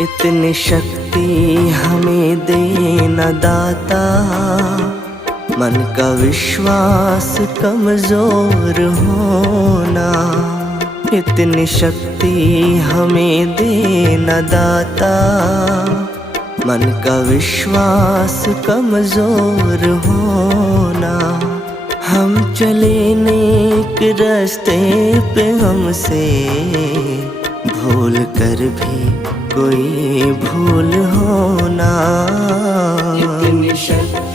इतनी शक्ति हमें देना दाता, मन का विश्वास कमजोर होना। इतनी शक्ति हमें देना दाता, मन का विश्वास कमजोर होना। हम चले नेक रास्ते पे, हमसे भूल कर भी कोई भूल होना। इतनी शक्ति